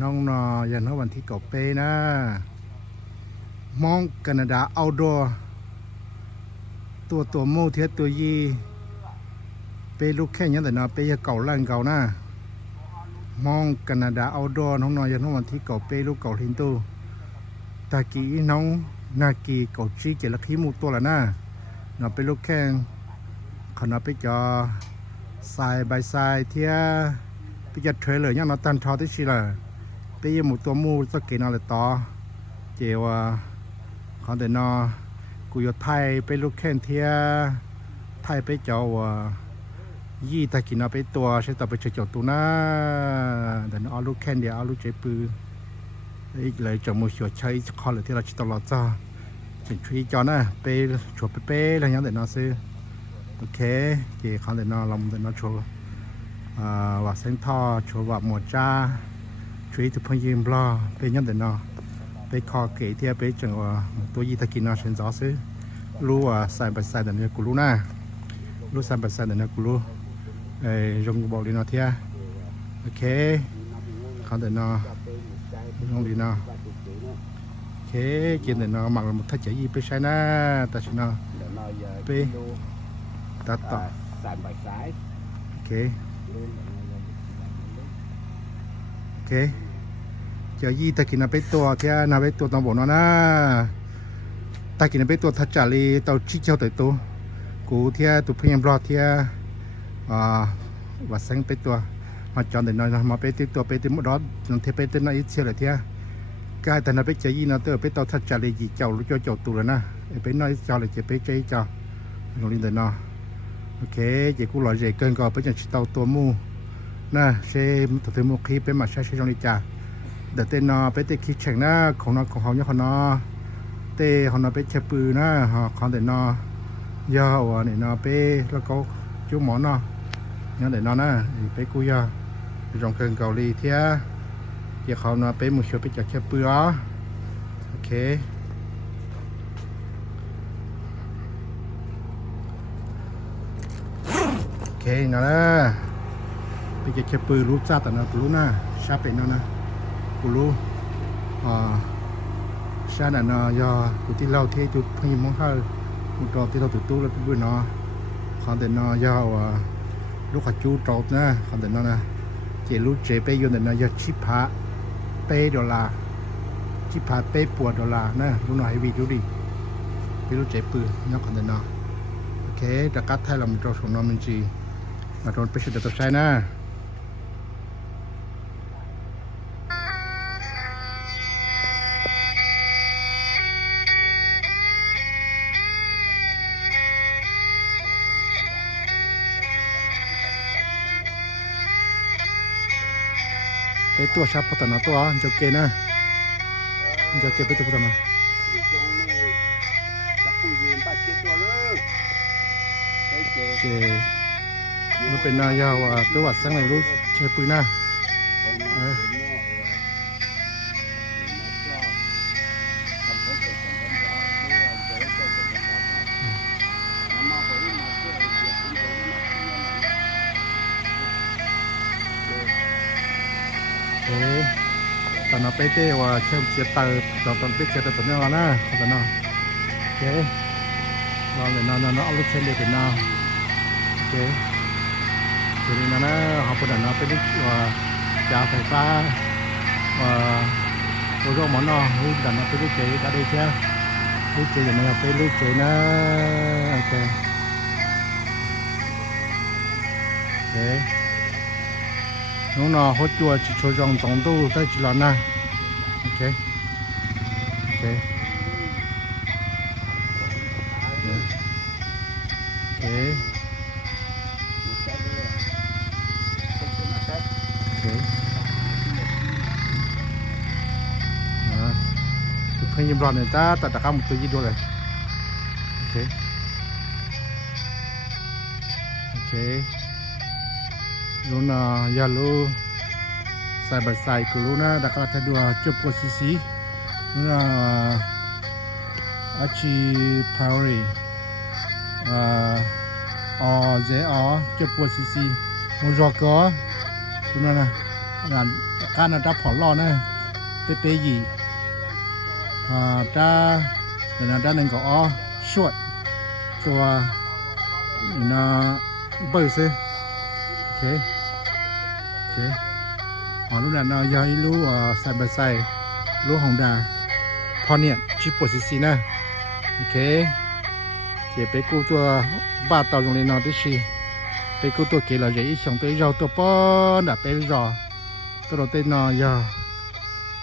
น้องนอยันวันที่เก่าเปนะมองแคนาดาเอาดอตัวโมเทียตัวยีเปลูกแค่ยังแต่นอเปยเก่าล่างเก่านะมองแคนาดาเอาดอน้องนอยันวันที่เก่าเปลูกเก่าทินตูตากีน้องนากีเก่าจีเจลักขีมูตัวละนะนอเปลูกแข่งขณะไปจอสายใบสายเทียไปจะเทรลเลยยังนอตันทอที่ชิละไปยมูตัวมูสักกี่นอเลยต่อเจว่าของแต่นอกูอยู่ไทยไปลูกแข่งเทียไทยไปจอว่ายี่ตะกินเอาไปตัวใช้ต่อไปเฉยๆตัวน่าแต่นอเอาลูกแข่งเดียวเอาลูกเจ็บปืนอีกเลยจมูกเฉียวใช้คอเลยที่เราชิตลอดจ้าเป็นชุยจอนะไปชัวเป๊ะๆอะไรอย่างแต่นอซื้อโอเคเกี่ยของแต่นอลำแต่นอชัวว่าเส้นท่อชัวว่าหมดจ้าชุยทุกพยิมบล้อเป็นยังแต่นอไปคอเกยเทียไปจังว่าตัวยี่ตะกินนอเช่นจ้าซื้อรู้ว่าใส่ไปใส่แต่เนี่ยกูรู้นะรู้ใส่ไปใส่แต่เนี่ยกูรู้ยงบอกลีนอเทียโอเคของแต่นอยงลีนอโอเคกินแต่นอหมักมันถ้าจะยี่ไปใช้นะแต่ฉันนอไปตัดต่อโอเคโอเคเจ้ายี่ตะกินเอาไปตัวเทียนาไปตัวตองบอกนะตะกินเอาไปตัวทัจจารีเตาชิเจ้าตัวตัวกูเทียตัวพยายามรอเทียวัดแสงไปตัวมาจอนแต่น้อยมาไปติดตัวไปติดมดรอดนั่งเทไปติดน้อยเชียร์เลยเทียกายแต่นาไปเจยี่นาเตอร์ไปเตาทัจจารีจีเจ้ารู้เจ้าตัวเลยนะไปน้อยเจ้าเลยเจไปเจเจ้าลงลินแต่นอโอเคเจ้ากูหล่อเจเกินก็ไปจังชิตเอาตัวมูนะเชมตัวเทมุขีไปมาใช้จงลิจ่าเดี๋ยวเต้นนอไปเตะคิดแข่งหน้าของนอของเขาเนี่ยของนอเตะของนอไปเชปือนะของเต้นนอยาวเนี่ยนอไปแล้วก็จุ่มหมอนนอเนี่ยเต้นนอนะไปกูยาไปจงเครื่องเกาหลีเทียเกี่ยวเขานอไปมือเชือไปจากเชปือโอเคโอเคนะไปจากเชปือรู้จักแต่นะรู้นะชาเป็นนะกูรู้ชาติน่ะยากูที่เราเที่จุดพยิมของเขากูตอที่เราจุดตู้แล้วกูเนาะคอนเทนต์ยาวลูกขัดจูตอนะคอนเทนต์นะเจลูเจไปอยู่เนี่ยยาชิพะเป$ชิพะเปปวด$นะรู้หน่อยวีดูดิไปรู้เจปืนเนี่ยคอนเทนต์โอเคแต่กัดไทยเราไม่ต้องส่งน้ำมันจีมาโดนไปชุดเด็ดตัวใช้นะไปตัวชาปตนาตัวจะเกนะจะเก็บไปตัวปตนาเจมันเป็นนายาวตัววัดสังไหนรู้เชปืนนะตอนนั้นไปเตะว่าเชื่อมเสียตาตอนไปเจอตัวนี้แล้วนะตอนนั้นโอเคเราเลยนอนเอาลูกเชนเด็กเป็นนอนโอเคทีนี้นะเขาพูดนะไปดูว่าจ่าไฟฟ้าโอ้โหหมอนอหูดันไปดูเจก็ได้แค่ดูเจอย่างนี้ไปดูเจนะโอเคโอเคน้องนอเขาจัวจิโชจงตงตู้ได้จิหลอนนะโอเคโอเคโอเคโอเคเพิ่งยิมร้อนเนี่ยจ้าแต่ตะข้ามตัวยี่ด้วยเลยโอเคโอเคลูน่ายาลูใส่ใบใส่กูลูน่าดักกระทั่งดูจุดโพสิซีน่าอาชีพาวรีเจจุดโพสิซีมุจอกกูนั่นนะ งานการนัดผอรอนะเปย์ยีจ้าเดี๋ยวด้านหนึ่งก็ชวดตัวน่าเบอร์ซิโอเคlúc này nó giờ lú sai bờ sai lú hồng đàพอเนี่ยชิปปสินะโอเคเดี๋ยวไปกู้ตัวบ้าเตาตรงนี้นอนที่ชีไปกู้ตัวเกลือใหญ่อีสองตัวเราตัวป้อนดับไปรอตัวเราเต้นนอยา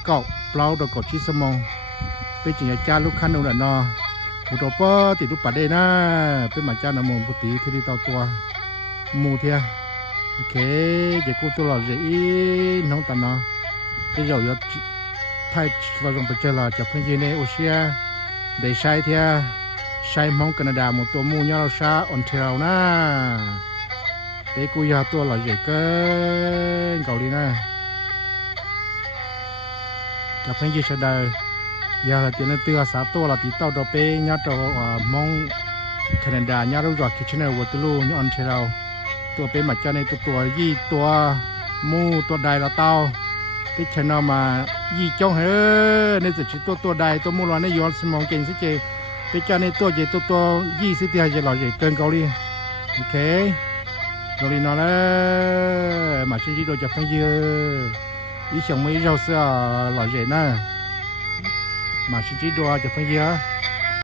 เกาะเปล่าตัวกดชิสมองไปจิงจ้าลูกขันนู่นน่ะนอหูตัวป้อติดลูกปัดได้นะเป็นหมาจ้าหน้ามงปุติที่เตาตัวมูเทียโอเคเดี๋ยวกู้ตัวเราใหญ่อีน้องตานาที่เราอยากไทยเราลงไปเจอเราจากพื้นที่ในโอเชียได้ใช้เทียใช้มองแคนาดาหมดตัวมูเนี่ยเราช้าอ่อนเทเรานะไปกูยาตัวเราใหญ่เกินเกาหลีนะจากพื้นที่ชาดายาเตียนเตือสาตัวเราติดเต้าดอเป้เนี่ยเรามองแคนาดาเนี่ยเราจอดคิดเช่นวัตถุเนี่ยอ่อนเทเราตัวเป็นหมาจ้าในตัวยี่ตัวมูตัวใดเราเต้าไปชนะมายี่จ้องเฮ้ในสุดชีตัวใดตัวมูลในย้อนสมองเก่งสิเจไปจ้าในตัวเจตัวยี่สิบที่จะหล่อเจเกินเกาหลีโอเคเกาหลีนอนแล้วมาชิ้นที่โดนจับทั้งเยอะอีช่างไม่เราเสื้อหล่อเจน่ะมาชิ้นที่โดนจับทั้งเยอะ